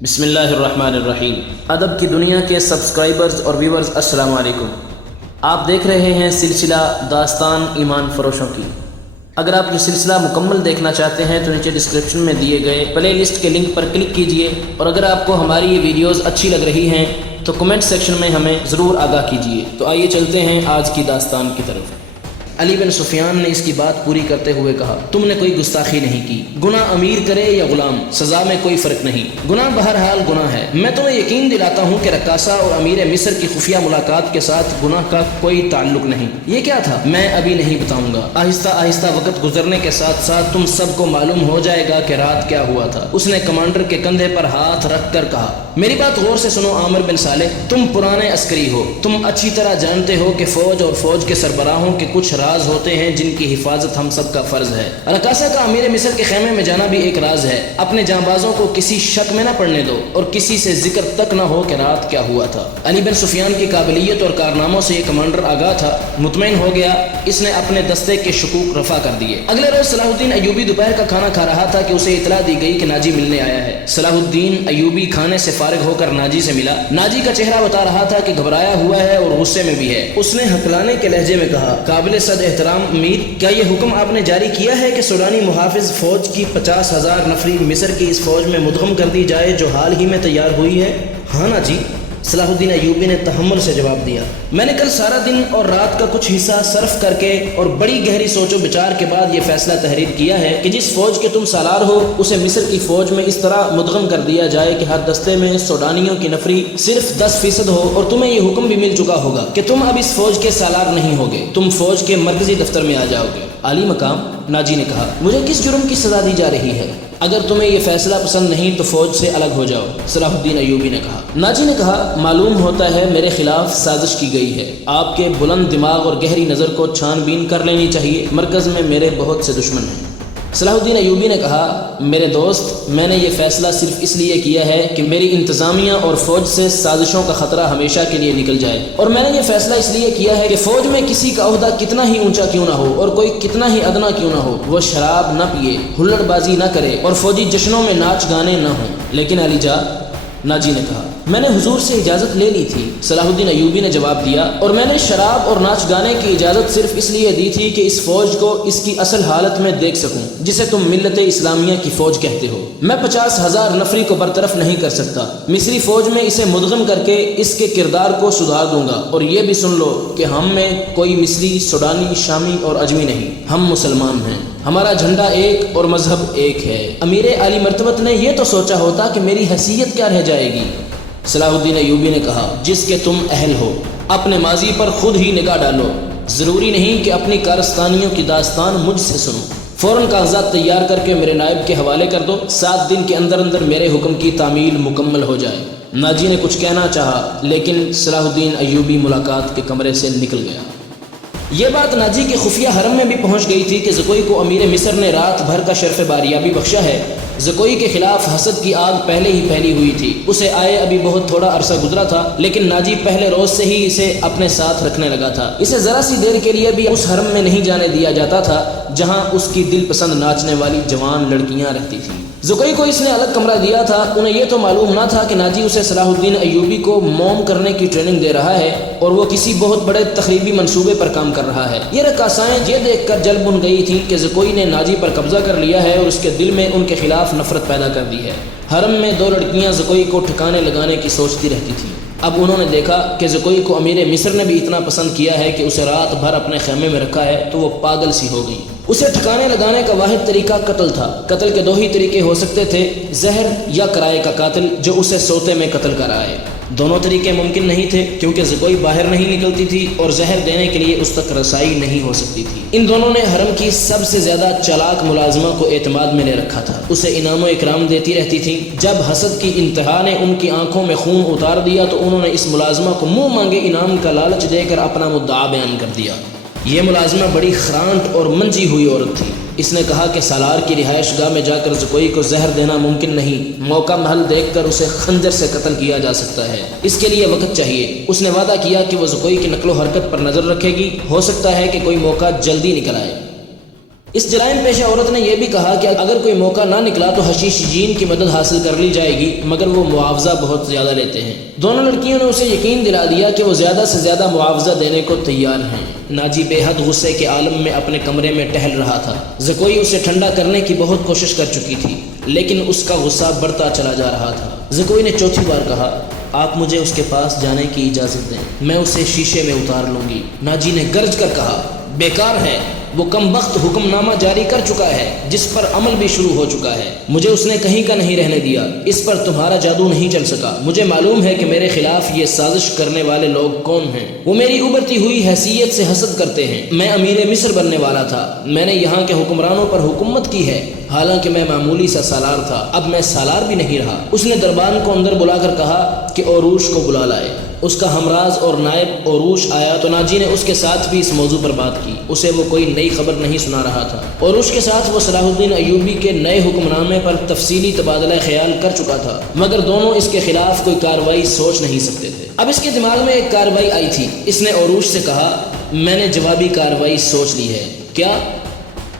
بسم اللہ الرحمن الرحیم۔ ادب کی دنیا کے سبسکرائبرز اور ویورز السلام علیکم۔ آپ دیکھ رہے ہیں سلسلہ داستان ایمان فروشوں کی۔ اگر آپ یہ سلسلہ مکمل دیکھنا چاہتے ہیں تو نیچے ڈسکرپشن میں دیے گئے پلے لسٹ کے لنک پر کلک کیجئے، اور اگر آپ کو ہماری یہ ویڈیوز اچھی لگ رہی ہیں تو کمنٹ سیکشن میں ہمیں ضرور آگاہ کیجئے۔ تو آئیے چلتے ہیں آج کی داستان کی طرف۔ علی بن سفیان نے اس کی بات پوری کرتے ہوئے کہا، تم نے کوئی گستاخی نہیں کی، گناہ امیر کرے یا غلام، سزا میں کوئی فرق نہیں، گناہ بہرحال گناہ ہے۔ میں تمہیں یقین دلاتا ہوں کہ رقاصہ اور امیر مصر کی خفیہ ملاقات کے ساتھ گناہ کا کوئی تعلق نہیں۔ یہ کیا تھا؟ میں ابھی نہیں بتاؤں گا، آہستہ آہستہ وقت گزرنے کے ساتھ ساتھ تم سب کو معلوم ہو جائے گا کہ رات کیا ہوا تھا۔ اس نے کمانڈر کے کندھے پر ہاتھ رکھ کر کہا، میری بات غور سے سنو عامر بن صالح، تم پرانے عسکری ہو، تم اچھی طرح جانتے ہو کہ فوج اور فوج کے سربراہوں کے کچھ راز ہوتے ہیں جن کی حفاظت ہم سب کا فرض ہے۔ رقاصہ کا امیر مصر کے خیمے میں جانا بھی ایک راز ہے۔ اپنے جانبازوں کو کسی شک میں نہ پڑنے دو اور کسی سے ذکر تک نہ ہو کہ رات کیا ہوا تھا۔ علی بن سفیان کی قابلیت اور کارناموں سے یہ کمانڈر آگاہ تھا، مطمئن ہو گیا۔ اس نے اپنے دستے کے شکوک رفع کر دیے۔ اگلے روز صلاح الدین ایوبی دوپہر کا کھانا کھا رہا تھا کہ اسے اطلاع دی گئی کہ ناجی ملنے آیا ہے۔ صلاح الدین ایوبی کھانے سے فارغ ہو کر ناجی سے ملا۔ ناجی کا چہرہ بتا رہا تھا کہ گھبرایا ہوا ہے اور غصے میں بھی ہے۔ اس نے ہکلانے کے لہجے میں کہا، قابل صد احترام امیر، کیا یہ حکم آپ نے جاری کیا ہے کہ سوڈانی محافظ فوج کی 50,000 نفری مصر کی اس فوج میں مدغم کر دی جائے جو حال ہی میں تیار ہوئی ہے؟ ہاں نا جی، صلاح الدین ایوبی نے تحمل سے جواب دیا۔ میں نے کل سارا دن اور رات کا کچھ حصہ صرف کر کے اور بڑی گہری سوچ و بچار کے بعد یہ فیصلہ تحریر کیا ہے کہ جس فوج کے تم سالار ہو اسے مصر کی فوج میں اس طرح مدغم کر دیا جائے کہ ہر دستے میں سوڈانیوں کی نفری صرف 10% ہو، اور تمہیں یہ حکم بھی مل چکا ہوگا کہ تم اب اس فوج کے سالار نہیں ہوگے، تم فوج کے مرکزی دفتر میں آ جاؤ گے۔ عالی مقام، ناجی نے کہا، مجھے کس جرم کی سزا دی جا رہی ہے؟ اگر تمہیں یہ فیصلہ پسند نہیں تو فوج سے الگ ہو جاؤ، صلاح الدین ایوبی نے کہا۔ ناجی نے کہا، معلوم ہوتا ہے میرے خلاف سازش کی گئی ہے، آپ کے بلند دماغ اور گہری نظر کو چھان بین کر لینی چاہیے، مرکز میں میرے بہت سے دشمن ہیں۔ صلاح الدین ایوبی نے کہا، میرے دوست، میں نے یہ فیصلہ صرف اس لیے کیا ہے کہ میری انتظامیہ اور فوج سے سازشوں کا خطرہ ہمیشہ کے لیے نکل جائے، اور میں نے یہ فیصلہ اس لیے کیا ہے کہ فوج میں کسی کا عہدہ کتنا ہی اونچا کیوں نہ ہو اور کوئی کتنا ہی ادنا کیوں نہ ہو، وہ شراب نہ پیے، ہلڑ بازی نہ کرے اور فوجی جشنوں میں ناچ گانے نہ ہوں۔ لیکن علی جا، ناجی نے کہا، میں نے حضور سے اجازت لے لی تھی، صلاح الدین ایوبی نے جواب دیا، اور میں نے شراب اور ناچ گانے کی اجازت صرف اس لیے دی تھی کہ اس فوج کو اس کی اصل حالت میں دیکھ سکوں جسے تم ملت اسلامیہ کی فوج کہتے ہو۔ میں 50,000 نفری کو برطرف نہیں کر سکتا، مصری فوج میں اسے مدغم کر کے اس کے کردار کو سدھار دوں گا، اور یہ بھی سن لو کہ ہم میں کوئی مصری، سوڈانی، شامی اور اجمی نہیں، ہم مسلمان ہیں، ہمارا جھنڈا ایک اور مذہب ایک ہے۔ امیر عالی مرتبت نے یہ تو سوچا ہوتا کہ میری حیثیت کیا رہ جائے گی۔ صلاح الدین ایوبی نے کہا، جس کے تم اہل ہو، اپنے ماضی پر خود ہی نگاہ ڈالو، ضروری نہیں کہ اپنی کارستانیوں کی داستان مجھ سے سنو، فوراً کاغذات تیار کر کے میرے نائب کے حوالے کر دو، 7 دن کے اندر اندر میرے حکم کی تعمیل مکمل ہو جائے۔ ناجی نے کچھ کہنا چاہا لیکن صلاح الدین ایوبی ملاقات کے کمرے سے نکل گیا۔ یہ بات ناجی کے خفیہ حرم میں بھی پہنچ گئی تھی کہ زکوئی کو امیر مصر نے رات بھر کا شرف باریابی بخشا ہے۔ زکوئی کے خلاف حسد کی آگ پہلے ہی پھیلی ہوئی تھی، اسے آئے ابھی بہت تھوڑا عرصہ گزرا تھا، لیکن ناجی پہلے روز سے ہی اسے اپنے ساتھ رکھنے لگا تھا۔ اسے ذرا سی دیر کے لیے بھی اس حرم میں نہیں جانے دیا جاتا تھا جہاں اس کی دل پسند ناچنے والی جوان لڑکیاں رہتی تھیں۔ زکوئی کو اس نے الگ کمرہ دیا تھا۔ انہیں یہ تو معلوم نہ تھا کہ ناجی اسے صلاح الدین ایوبی کو موم کرنے کی ٹریننگ دے رہا ہے اور وہ کسی بہت بڑے تخریبی منصوبے پر کام کر رہا ہے۔ یہ رقاصائیں یہ دیکھ کر جل بن گئی تھیں کہ زکوئی نے ناجی پر قبضہ کر لیا ہے اور اس کے دل میں ان کے خلاف نفرت پیدا کر دی ہے۔ حرم میں 2 لڑکیاں زکوئی کو ٹھکانے لگانے کی سوچتی رہتی تھیں۔ اب انہوں نے دیکھا کہ زکوئی کو امیر مصر نے بھی اتنا پسند کیا ہے کہ اسے رات بھر اپنے خیمے میں رکھا ہے تو وہ پاگل سی ہو گئی۔ اسے ٹھکانے لگانے کا واحد طریقہ قتل تھا۔ قتل کے 2 ہی طریقے ہو سکتے تھے، زہر یا کرائے کا قاتل جو اسے سوتے میں قتل کرائے۔ دونوں طریقے ممکن نہیں تھے کیونکہ زکوئی باہر نہیں نکلتی تھی اور زہر دینے کے لیے اس تک رسائی نہیں ہو سکتی تھی۔ ان دونوں نے حرم کی سب سے زیادہ چالاک ملازمہ کو اعتماد میں لے رکھا تھا، اسے انعام و اکرام دیتی رہتی تھیں۔ جب حسد کی انتہا نے ان کی آنکھوں میں خون اتار دیا تو انہوں نے اس ملازمہ کو منہ مانگے انعام کا لالچ دے کر اپنا مدعا بیان کر دیا۔ یہ ملازمہ بڑی خرانٹ اور منجی ہوئی عورت تھی۔ اس نے کہا کہ سالار کی رہائش گاہ میں جا کر زکوئی کو زہر دینا ممکن نہیں، موقع محل دیکھ کر اسے خنجر سے قتل کیا جا سکتا ہے، اس کے لیے وقت چاہیے۔ اس نے وعدہ کیا کہ وہ زکوئی کی نقل و حرکت پر نظر رکھے گی، ہو سکتا ہے کہ کوئی موقع جلدی نکل آئے۔ اس جرائم پیشہ عورت نے یہ بھی کہا کہ اگر کوئی موقع نہ نکلا تو حشیش جین کی مدد حاصل کر لی جائے گی، مگر وہ معاوضہ بہت زیادہ لیتے ہیں۔ دونوں لڑکیوں نے اسے یقین دلا دیا کہ وہ زیادہ سے زیادہ معاوضہ دینے کو تیار ہیں۔ ناجی بے حد غصے کے عالم میں اپنے کمرے میں ٹہل رہا تھا۔ زکوئی اسے ٹھنڈا کرنے کی بہت کوشش کر چکی تھی، لیکن اس کا غصہ بڑھتا چلا جا رہا تھا۔ زکوئی نے چوتھی بار کہا، آپ مجھے اس کے پاس جانے کی اجازت دیں، میں اسے شیشے میں اتار لوں گی۔ ناجی نے گرج کر کہا، بیکار ہے، وہ کم وقت حکم نامہ جاری کر چکا ہے جس پر عمل بھی شروع ہو چکا ہے، مجھے اس نے کہیں کا نہیں رہنے دیا، اس پر تمہارا جادو نہیں چل سکا۔ مجھے معلوم ہے کہ میرے خلاف یہ سازش کرنے والے لوگ کون ہیں، وہ میری ابھرتی ہوئی حیثیت سے حسد کرتے ہیں۔ میں امیر مصر بننے والا تھا، میں نے یہاں کے حکمرانوں پر حکومت کی ہے، حالانکہ میں معمولی سا سالار تھا، اب میں سالار بھی نہیں رہا۔ اس نے دربان کو اندر بلا کر کہا کہ اوروش کو بلا لائے۔ اس کا ہمراز اور نائب اوروش آیا تو ناجی نے اس کے ساتھ بھی اس موضوع پر بات کی۔ اسے وہ کوئی نئی خبر نہیں سنا رہا تھا۔ اوروش کے ساتھ وہ صلاح الدین ایوبی کے نئے حکم نامے پر تفصیلی تبادلہ خیال کر چکا تھا، مگر دونوں اس کے خلاف کوئی کارروائی سوچ نہیں سکتے تھے۔ اب اس کے دماغ میں ایک کارروائی آئی تھی۔ اس نے اوروش سے کہا، میں نے جوابی کارروائی سوچ لی ہے۔ کیا؟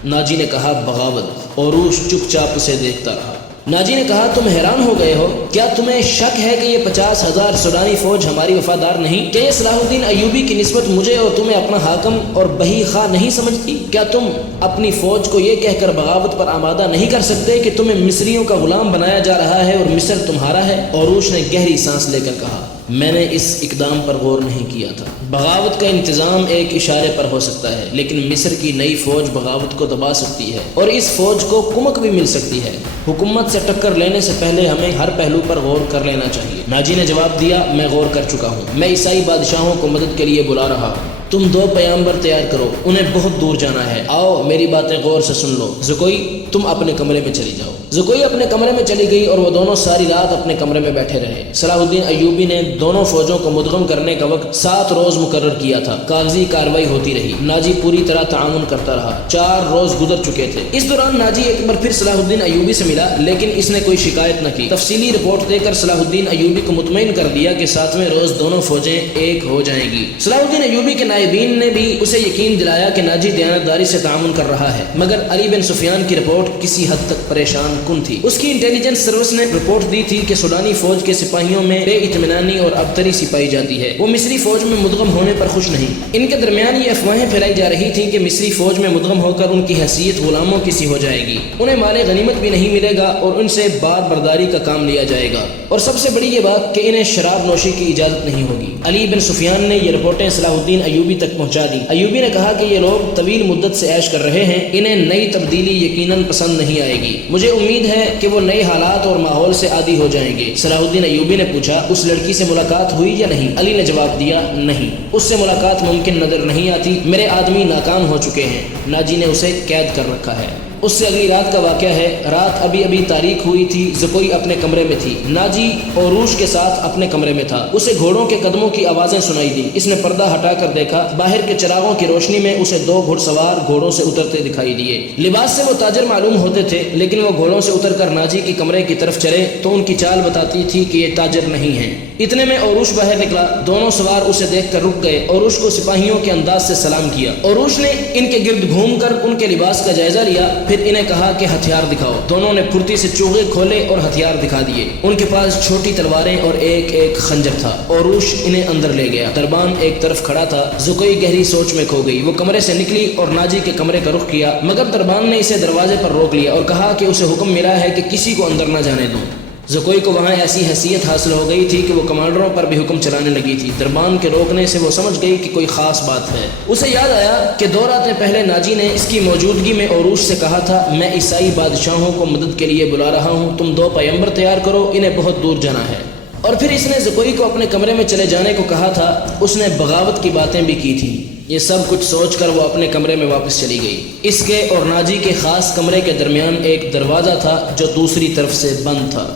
ناجی نے کہا، بغاوت۔ اوروش چپ چاپ اسے دیکھتا رہا۔ ناجی نے کہا، تم حیران ہو گئے ہو؟ کیا تمہیں شک ہے کہ یہ 50,000 سوڈانی فوج ہماری وفادار نہیں؟ کیا یہ صلاح الدین ایوبی کی نسبت مجھے اور تمہیں اپنا حاکم اور بہی خواہ نہیں سمجھتی؟ کیا تم اپنی فوج کو یہ کہہ کر بغاوت پر آمادہ نہیں کر سکتے کہ تمہیں مصریوں کا غلام بنایا جا رہا ہے اور مصر تمہارا ہے؟ اوروش نے گہری سانس لے کر کہا، میں نے اس اقدام پر غور نہیں کیا تھا۔ بغاوت کا انتظام ایک اشارے پر ہو سکتا ہے، لیکن مصر کی نئی فوج بغاوت کو دبا سکتی ہے اور اس فوج کو کمک بھی مل سکتی ہے۔ حکومت سے ٹکر لینے سے پہلے ہمیں ہر پہلو پر غور کر لینا چاہیے۔ ناجی نے جواب دیا، میں غور کر چکا ہوں، میں عیسائی بادشاہوں کو مدد کے لیے بلا رہا ہوں۔ تم 2 پیامبر تیار کرو، انہیں بہت دور جانا ہے، آؤ میری باتیں غور سے سن لو۔ زکوئی، تم اپنے کمرے میں چلی جاؤ۔ زکوئی اپنے کمرے میں چلی گئی اور وہ دونوں ساری رات اپنے کمرے میں بیٹھے رہے۔ صلاح الدین ایوبی نے دونوں فوجوں کو مدغم کرنے کا وقت 7 روز مقرر کیا تھا۔ کاغذی کارروائی ہوتی رہی، ناجی پوری طرح تعاون کرتا رہا۔ 4 روز گزر چکے تھے۔ اس دوران ناجی ایک بار پھر صلاح الدین ایوبی سے ملا، لیکن اس نے کوئی شکایت نہ کی۔ تفصیلی رپورٹ دے کر صلاح الدین ایوبی کو مطمئن کر دیا کہ 7ویں روز دونوں فوجیں ایک ہو جائیں گی۔ صلاح الدین ایوبی کے نائبین نے بھی اسے یقین دلایا کہ ناجی دیانتداری سے تعاون کر رہا ہے، مگر علی بن سفیان کی رپورٹ کسی حد تک پریشان کن تھی۔ اس کی انٹیلیجنس سروس نے رپورٹ دی تھی کہ سوڈانی فوج کے سپاہیوں میں بے اطمینانی اور ابتری سی پائی جاتی ہے، وہ مصری فوج میں مدغم ہونے پر خوش نہیں۔ ان کے درمیان یہ افواہیں پھیلائی جا رہی تھیں کہ مصری فوج میں مدغم ہو کر ان کی حیثیت غلاموں کی سی ہو جائے گی، انہیں مال غنیمت بھی نہیں ملے گا اور ان سے بار برداری کا کام لیا جائے گا، اور سب سے بڑی یہ بات کہ انہیں شراب نوشی کی اجازت نہیں ہوگی۔ علی بن سفیان نے یہ رپورٹیں صلاح الدین ایوبی تک پہنچا دی۔ ایوبی نے کہا کہ یہ لوگ طویل مدت سے عیش کر رہے ہیں، انہیں نئی تبدیلی یقیناً پسند نہیں آئے گی، مجھے امید ہے کہ وہ نئے حالات اور ماحول سے عادی ہو جائیں گے۔ صلاح الدین ایوبی نے پوچھا، اس لڑکی سے ملاقات ہوئی یا نہیں؟ علی نے جواب دیا، نہیں، اس سے ملاقات ممکن نظر نہیں آتی، میرے آدمی ناکام ہو چکے ہیں، ناجی نے اسے قید کر رکھا ہے۔ اس سے اگلی رات کا واقعہ ہے۔ رات ابھی ابھی تاریک ہوئی تھی، زکوئی اپنے کمرے میں تھی، ناجی اوروش کے ساتھ اپنے کمرے میں تھا۔ اسے گھوڑوں کے قدموں کی آوازیں سنائی دی۔ اس نے پردہ ہٹا کر دیکھا، باہر کے چراغوں کی روشنی میں اسے 2 گھڑ سوار گھوڑوں سے اترتے دکھائی دیے۔ لباس سے وہ تاجر معلوم ہوتے تھے، لیکن وہ گھوڑوں سے اتر کر ناجی کی کمرے کی طرف چلے تو ان کی چال بتاتی تھی کہ یہ تاجر نہیں ہیں۔ اتنے میں اوروش باہر نکلا، دونوں سوار اسے دیکھ کر رک گئے۔ اوروش کو سپاہیوں کے انداز سے سلام کیا۔ اوروش نے ان کے گرد گھوم کر ان کے لباس کا جائزہ لیا، پھر انہیں کہا کہ ہتھیار دکھاؤ۔ دونوں نے پھرتی سے چوغے کھولے اور ہتھیار دکھا دیے۔ ان کے پاس چھوٹی تلواریں اور ایک خنجر تھا۔ اوروش انہیں اندر لے گیا۔ دربان ایک طرف کھڑا تھا۔ زکوئی گہری سوچ میں کھو گئی۔ وہ کمرے سے نکلی اور ناجی کے کمرے کا رخ کیا، مگر دربان نے اسے دروازے پر روک لیا اور کہا کہ اسے حکم ملا ہے کہ کسی کو اندر نہ جانے دوں۔ زکوئی کو وہاں ایسی حیثیت حاصل ہو گئی تھی کہ وہ کمانڈروں پر بھی حکم چلانے لگی تھی۔ دربان کے روکنے سے وہ سمجھ گئی کہ کوئی خاص بات ہے۔ اسے یاد آیا کہ 2 راتیں پہلے ناجی نے اس کی موجودگی میں اوروش سے کہا تھا، میں عیسائی بادشاہوں کو مدد کے لیے بلا رہا ہوں، تم 2 پیمبر تیار کرو، انہیں بہت دور جانا ہے۔ اور پھر اس نے زکوئی کو اپنے کمرے میں چلے جانے کو کہا تھا۔ اس نے بغاوت کی باتیں بھی کی تھی۔ یہ سب کچھ سوچ کر وہ اپنے کمرے میں واپس چلی گئی۔ اس کے اور ناجی کے خاص کمرے کے درمیان ایک دروازہ تھا جو دوسری طرف سے بند تھا۔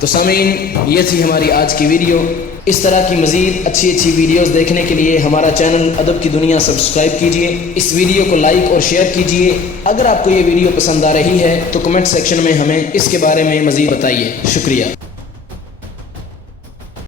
تو سامعین، یہ تھی ہماری آج کی ویڈیو۔ اس طرح کی مزید اچھی ویڈیوز دیکھنے کے لیے ہمارا چینل ادب کی دنیا سبسکرائب کیجئے، اس ویڈیو کو لائک اور شیئر کیجئے۔ اگر آپ کو یہ ویڈیو پسند آ رہی ہے تو کمنٹ سیکشن میں ہمیں اس کے بارے میں مزید بتائیے۔ شکریہ۔